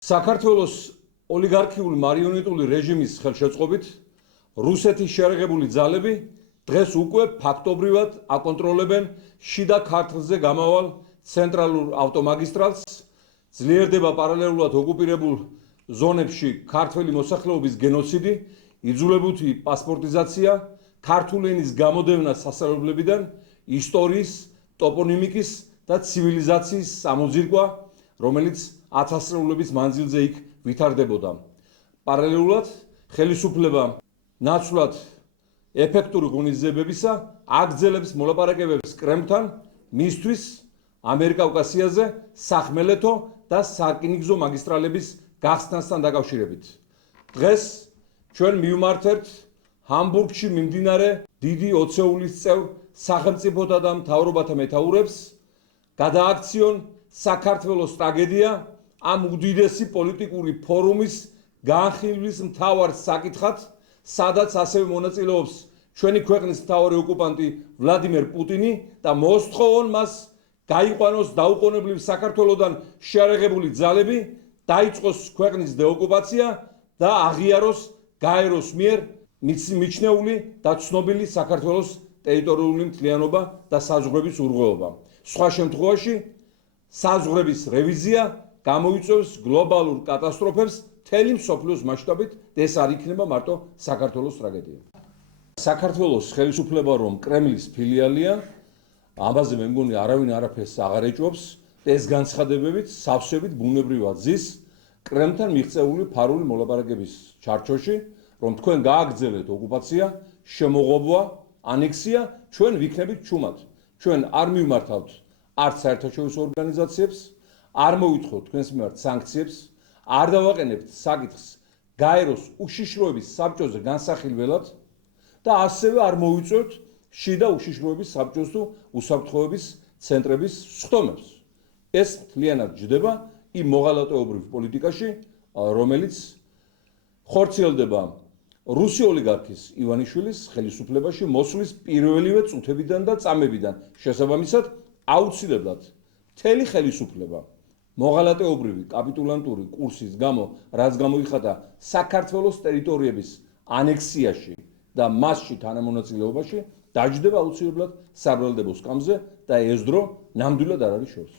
საქართველოს ოლიგარქიული მარიონეტული რეჟიმის ხელშეწყობით რუსეთის შეერაღებული ძალები დღეს უკვე ფაქტობრივად აკონტროლებენ შიდა ქართლზე გამავალ ცენტრალურ ავტომაგისტრალს, ძლიერდება პარალელურად ოკუპირებულ ზონებში ქართველი მოსახლეობის გენოციდი, იძულებითი პასპორტიზაცია, ქართული ენის გამოდევნა სასწავლებლებიდან, ისტორიის, ტოპონიმიკის და ცივილიზაციის სამოძირკვა, რომელიც ათასწლეულების მანძილზე იქ ვითარდებოდა. პარალელურად ხელისუფლება ნაცვლად ეფექტური ღონისძიებებისა აგრძელებს მოლაპარაკებებს კრემლთან მისთვის ამიერკავკასიაზე სახმელეთო და სარკინიგზო მაგისტრალების გახსნასთან დაკავშირებით. დღეს ჩვენ მივმართებთ ჰამბურგში მიმდინარე დიდი ოცეულის წევრ სახელმწიფოთა და მთავრობათა მეთაურებს გადააქციონ საქართველოს ტრაგედია ამ უდიდესი პოლიტიკური ფორუმის განხილვის მთავარ საკითხად, სადაც ასევე მონაწილეობს ჩვენი ქვეყნის მთავარი ოკუპანტი ვლადიმერ პუტინი და მოსთხოვონ მას გაიყვანოს დაუყოვნებლივ საქართველოსთან შეერაღებული ძალები, დაიწყოს ქვეყნის დეოკუპაცია და აღიაროს გაეროს მიერ მიჩნეული და ცნობილი საქართველოს ტერიტორიული მთლიანობა და საზღვრების ურღვეობა. სხვა შემთხვევაში საზღვრების რევიზია გამოიწვევს გლობალურ კატასტროფებს მთელი მსოფლიოს მასშტაბით და ეს არ იქნება მარტო საქართველოს ტრაგედია. საქართველოს ხელისუფლება რომ კრემლის ფილიალია, ამაზე მე მგონი არავინ არაფერს აღარ ეჭვობს და ეს განცხადებებით სავსებით ბუნებრივად ზის კრემლთან მიღწეული ფარული მოლაპარაკების ჩარჩოში, რომ თქვენ გააგრძელეთ ოკუპაცია, შემოღობა, ანექსია, ჩვენ ვიქნებით ჩუმად. ჩვენ არ მივმართავთ არც საერთაშორისო ორგანიზაციებს, არ მოვითხოვთ თქვენს მიმართ სანქციებს, არ დავაყენებთ საკითხს გაეროს უშიშროების საბჭოზე განსახილველად და ასევე არ მოვიწევთ შიდა უშიშროების საბჭოს თუ უსაფრთხოების ცენტრების სხდომებს. ეს მთლიანად ჯდება იმ მოღალატეობრივ პოლიტიკაში, რომელიც ხორციელდება რუსი ოლიგარქის ივანიშვილის ხელისუფლებაში მოსვლის პირველივე წუთებიდან და წამებიდან. შესაბამისად, აუცილებლად მთელი ხელისუფლება მოღალატეობრივი კაპიტულანტური კურსის გამო, რაც გამოიხატა საქართველოს ტერიტორიების ანექსიაში და მასში თანამონაწილეობაში, დაჯდება აუცილებლად საბრალდებო სკამზე და ეს დრო ნამდვილად არ არის შორს.